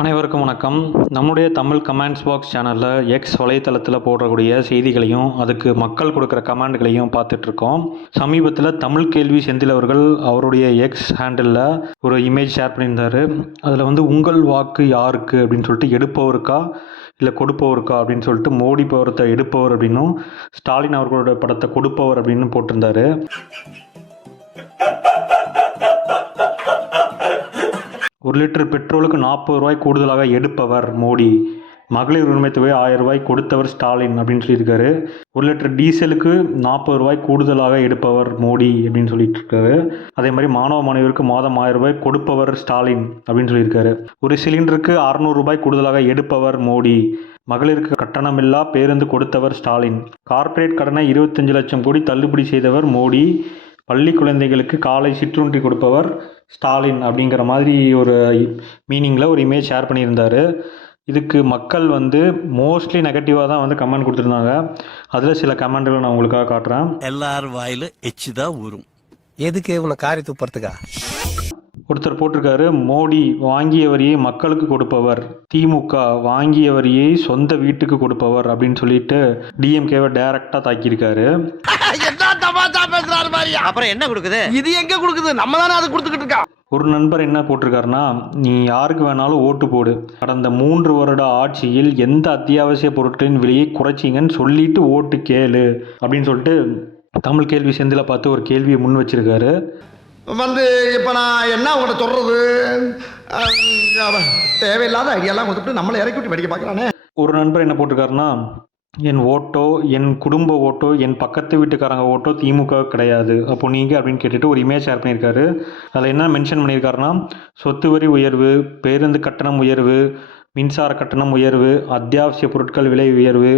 அனைவருக்கும் வணக்கம். நம்முடைய தமிழ் கமெண்ட்ஸ் பாக்ஸ் சேனலில் எக்ஸ் வலைத்தளத்தில் போடக்கூடிய செய்திகளையும் அதுக்கு மக்கள் கொடுக்குற கமெண்ட்களையும் பார்த்துட்ருக்கோம். சமீபத்தில் தமிழ் கேள்வி செந்தில் அவர்கள் அவருடைய எக்ஸ் ஹேண்டிலில் ஒரு இமேஜ் ஷேர் பண்ணியிருந்தார். அதில் உங்கள் வாக்கு யாருக்கு அப்படின்னு சொல்லிட்டு எடுப்பவருக்கா இல்லை கொடுப்பவருக்கா அப்படின்னு சொல்லிட்டு மோடி பவரத்தை எடுப்பவர் அப்படின்னும் ஸ்டாலின் அவர்களோட படத்தை கொடுப்பவர் அப்படின்னு போட்டிருந்தார். ஒரு லிட்டர் பெட்ரோலுக்கு 40 ரூபாய் கூடுதலாக எடுப்பவர் மோடி, மகளிர் உரிமை தொகை 1000 ரூபாய் கொடுத்தவர் ஸ்டாலின் அப்படின்னு சொல்லியிருக்காரு. ஒரு லிட்டர் டீசலுக்கு 40 ரூபாய் கூடுதலாக எடுப்பவர் மோடி அப்படின்னு சொல்லிட்டு இருக்காரு. அதே மாதிரி மாணவ மாணவியருக்கு மாதம் 1000 ரூபாய் கொடுப்பவர் ஸ்டாலின் அப்படின்னு சொல்லியிருக்காரு. ஒரு சிலிண்டருக்கு 600 ரூபாய் கூடுதலாக எடுப்பவர் மோடி, மகளிருக்கு கட்டணமில்லா பேருந்து கொடுத்தவர் ஸ்டாலின், கார்ப்பரேட் கடனை 25 லட்சம் கோடி தள்ளுபடி செய்தவர் மோடி, பள்ளி குழந்தைகளுக்கு காலை சிற்றுண்டி கொடுப்பவர் ஸ்டாலின் அப்படிங்கிற மாதிரி ஒரு மீனிங்கில் ஒரு இமேஜ் ஷேர் பண்ணியிருந்தார். இதுக்கு மக்கள் மோஸ்ட்லி நெகட்டிவாக தான் கமெண்ட் கொடுத்துருந்தாங்க. அதில் சில கமெண்ட்களை நான் உங்களுக்காக காட்டுறேன். எல்லாரும் வாயில எச்சுதான் ஊறும். எதுக்கு உன்னை காரி துப்புறதுக்கா? ஒருத்தர் போட்டிருக்காரு, மோடி வாங்கிய வரியை மக்களுக்கு கொடுப்பவர், திமுக வாங்கிய வரியை சொந்த வீட்டுக்கு கொடுப்பவர் அப்படின்னு சொல்லிட்டு டிஎம்கேவை டைரக்டாக தாக்கியிருக்காரு. அப்புறம் என்ன கொடுக்குது? இது எங்க கொடுக்குது? நம்ம தானே அது கொடுத்துக்கிட்டு இருக்கா. ஒரு நண்பர் என்ன போட்டிருக்காருன்னா, நீ யாருக்கு வேணாலும் ஓட்டு போடு, கடந்த 3 வருட ஆட்சியில் எந்த அத்தியாவசிய பொருட்களின் விலையை குறைச்சிங்கன்னு சொல்லிட்டு ஓட்டு கேளு அப்படின்னு சொல்லிட்டு தமிழ் கேள்வி செந்தில பார்த்து ஒரு கேள்வியை முன் வச்சிருக்காரு. இப்போ நான் என்ன உங்கள்கிட்ட சொல்றது, தேவையில்லாத ஐடியாலாம் கொடுத்துட்டு நம்மளை இறக்கி விட்டு படிக்க பார்க்குறானே. ஒரு நண்பர் என்ன போட்டிருக்காருன்னா, என் ஓட்டோ, என் குடும்ப ஓட்டோ, என் பக்கத்து வீட்டுக்காரங்க ஓட்டோ திமுக கிடையாது, அப்போ நீங்கள் அப்படின்னு கேட்டுட்டு ஒரு இமேஜ் ஷேர் பண்ணியிருக்காரு. அதில் என்ன மென்ஷன் பண்ணியிருக்காருன்னா, சொத்து வரி உயர்வு, பேருந்து கட்டணம் உயர்வு, மின்சார கட்டணம் உயர்வு, அத்தியாவசிய பொருட்கள் விலை உயர்வு,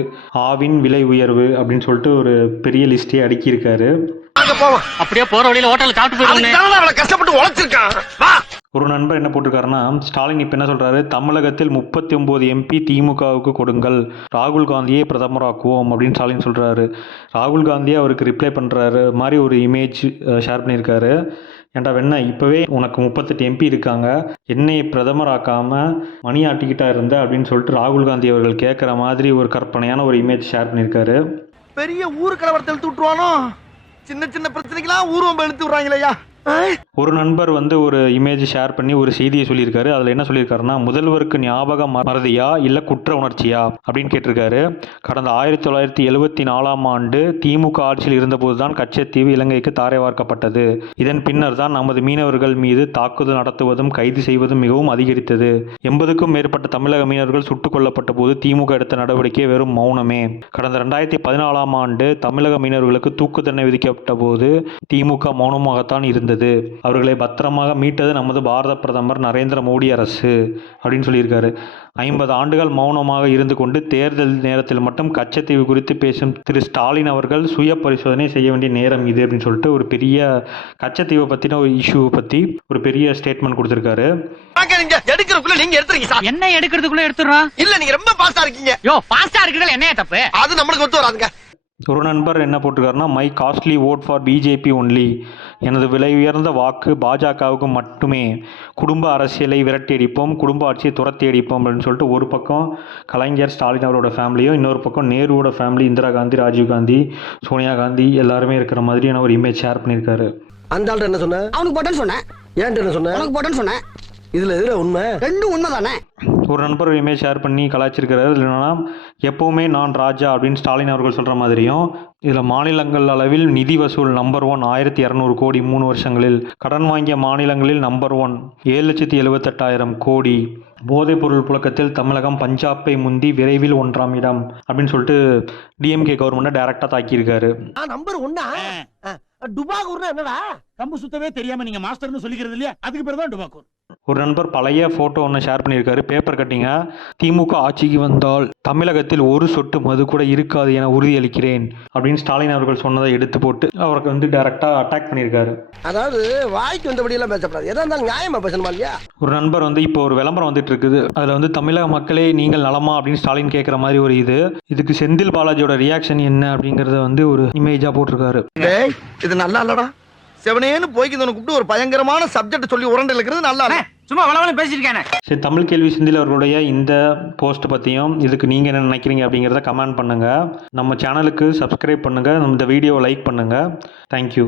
ஆவின் விலை உயர்வு அப்படின்னு சொல்லிட்டு ஒரு பெரிய லிஸ்டே அடுக்கியிருக்காரு. அப்படியே போற வழியில ஹோட்டல்ல சாப்பிட்டு போயிடுவாங்க. கஷ்டப்பட்டு உழைச்சிருக்கான். ஒரு நண்பர் என்ன போட்டிருக்காருன்னா, ஸ்டாலின் இப்போ என்ன சொல்கிறாரு, தமிழகத்தில் 39 எம்பி திமுகவுக்கு கொடுங்கள், ராகுல் காந்தியை பிரதமராக்குவோம் அப்படின்னு ஸ்டாலின் சொல்கிறாரு. ராகுல் காந்தியை அவருக்கு ரிப்ளை பண்ணுறாரு மாதிரி ஒரு இமேஜ் ஷேர் பண்ணியிருக்காரு. ஏன்டா வெண்ண, இப்போவே உனக்கு 38 எம்பி இருக்காங்க, என்னை பிரதமராக்காமல் மணி ஆட்டிக்கிட்டா இருந்த அப்படின்னு சொல்லிட்டு ராகுல் காந்தி அவர்கள் கேட்குற மாதிரி ஒரு கற்பனையான ஒரு இமேஜ் ஷேர் பண்ணியிருக்காரு. பெரிய ஊர் கலவரத்தை இழுத்து விட்டுருவானோ, சின்ன சின்ன பிரச்சனைக்கெல்லாம் ஊர்வம் இழுத்து விடுறாங்களேயா. ஒரு நண்பர் ஒரு இமேஜ் ஷேர் பண்ணி ஒரு செய்தியை சொல்லியிருக்காரு. அதில் என்ன சொல்லியிருக்காருன்னா, முதல்வருக்கு ஞாபகம் மறதியா இல்லை குற்ற உணர்ச்சியா அப்படின்னு கேட்டிருக்காரு. கடந்த 1974ஆம் ஆண்டு திமுக ஆட்சியில் இருந்தபோது தான் கச்சத்தீவு இலங்கைக்கு தாரை வார்க்கப்பட்டது. இதன் பின்னர் தான் நமது மீனவர்கள் மீது தாக்குதல் நடத்துவதும் கைது செய்வதும் மிகவும் அதிகரித்தது. 80க்கும் மேற்பட்ட தமிழக மீனவர்கள் சுட்டுக் கொல்லப்பட்ட போது திமுக எடுத்த நடவடிக்கை வெறும் மௌனமே. கடந்த 2014ஆம் ஆண்டு தமிழக மீனவர்களுக்கு தூக்கு தண்டனை விதிக்கப்பட்ட போது திமுக மௌனமாகத்தான் இருந்தது. அவர்களை பத்திரமாக மீட்டது நமது பாரத பிரதமர் நரேந்திர மோடி அரசு அப்படின்னு சொல்லியிருக்காரு. 50 ஆண்டுகள் மௌனமாக இருந்து கொண்டு தேர்தல் நேரத்தில் மட்டும் கச்சத்தீவு குறித்து பேசும் திரு ஸ்டாலின் அவர்கள் சுய பரிசோதனை செய்ய வேண்டிய நேரம் இது அப்படின்னு சொல்லிட்டு ஒரு பெரிய கச்சத்தீவை பற்றின ஒரு இஷ்யூவை பற்றி ஒரு பெரிய ஸ்டேட்மெண்ட் கொடுத்துருக்காரு. எடுக்கிறதுக்குள்ள நீங்க எடுத்துறீங்க. என்ன எடுக்கிறதுக்குள்ள எடுத்துறோம்? இல்ல, நீங்க ரொம்ப பாஸ்டா இருக்கீங்க. யோ, பாஸ்டா இருக்கிறதுல என்ன தப்பு? அது நம்மளுக்கு ஒத்து வராதுங்க. ஒரு நண்பர் என்ன போட்டிருக்காருன்னா, my costly vote for BJP only, எனது விலை உயர்ந்த வாக்கு பாஜகவுக்கு மட்டுமே, குடும்ப அரசியலை விரட்டி அடிப்போம், குடும்ப ஆட்சியை துரத்தி அடிப்போம் அப்படின்னு சொல்லிட்டு ஒரு பக்கம் கலைஞர் ஸ்டாலின் அவரோட ஃபேமிலியும், இன்னொரு பக்கம் நேருவோட ஃபேமிலி, இந்திரா காந்தி, ராஜீவ் காந்தி, சோனியா காந்தி எல்லாருமே இருக்கிற மாதிரியான ஒரு இமேஜ் ஷேர் பண்ணியிருக்காரு. அந்த ஆள்கிட்ட என்ன சொன்ன? அவனுக்கு போட்டேன்னு சொன்னேன். ஏன்ட்டு என்ன சொன்ன? அவனுக்கு போட்டேன்னு சொன்னேன். இதுல எதுல உண்மை? ரெண்டும் உண்மை தானே. ஒரு நண்பர் ஒரு இமேஜ் ஷேர் பண்ணி கலாய்ச்சிருக்கிறாரு. இல்லைன்னா எப்போவுமே நான் ராஜா அப்படின்னு ஸ்டாலின் அவர்கள் சொல்கிற மாதிரியும், இதில் மாநிலங்கள் அளவில் நிதி வசூல் நம்பர் 1 1200 கோடி 3 வருஷங்களில், கடன் வாங்கிய மாநிலங்களில் நம்பர் 1 7,78,000 கோடி, போதைப் பொருள் புழக்கத்தில் தமிழகம் பஞ்சாபை முந்தி விரைவில் 1ஆம் இடம் அப்படின்னு சொல்லிட்டு டிஎம்கே கவர்மெண்ட்டை டைரக்டாக தாக்கியிருக்காரு. நம்பர் 1 டுபாகூர்னா என்னடா? கம்பு சுத்தவே தெரியாம நீங்க மாஸ்டர்னு சொல்லிக்கிறது இல்லையா, அதுக்கு பேர் தான் டுபாக்கூர். ஒரு நண்பர் பழைய ஃபோட்டோ ஒன்று ஷேர் பண்ணியிருக்காரு. பேப்பர் கட்டிங்க, திமுக ஆட்சிக்கு வந்தால் தமிழகத்தில் ஒரு சொட்டு மது கூட இருக்காது என உறுதியளிக்கிறேன் அப்படின்னு ஸ்டாலின் அவர்கள் சொன்னதை எடுத்து போட்டு அவருக்கு டைரக்டாக அட்டாக் பண்ணியிருக்காரு. அதாவது வாய்க்கு வந்தபடியெல்லாம் பேசப்படாது, எதா இருந்தாலும் நியாயமா பேசணுமா இல்லையா? ஒரு நண்பர் இப்போ ஒரு விளம்பரம் வந்துட்டு இருக்குது. அதில் தமிழக மக்களே நீங்கள் நலமா அப்படின்னு ஸ்டாலின் கேட்குற மாதிரி ஒரு இதுக்கு செந்தில் பாலாஜியோட ரியாக்ஷன் என்ன அப்படிங்கிறத ஒரு இமேஜாக போட்டிருக்காரு. இது நல்லா இல்லடா, செவனேன்னு போய்க்கு கூப்பிட்டு ஒரு பயங்கரமான சப்ஜெக்ட் சொல்லி உரண்டு இருக்கிறது நல்லா இல்ல. சும்மா வளவள பேசியிருக்கானே. சரி, தமிழ் கேள்வி செந்தில் அவர்களுடைய இந்த போஸ்ட் பற்றியும் இதுக்கு நீங்கள் என்ன நினைக்கிறீங்க அப்படிங்கிறத கமெண்ட் பண்ணுங்கள். நம்ம சேனலுக்கு சப்ஸ்கிரைப் பண்ணுங்கள், இந்த வீடியோவை லைக் பண்ணுங்கள். தேங்க்யூ.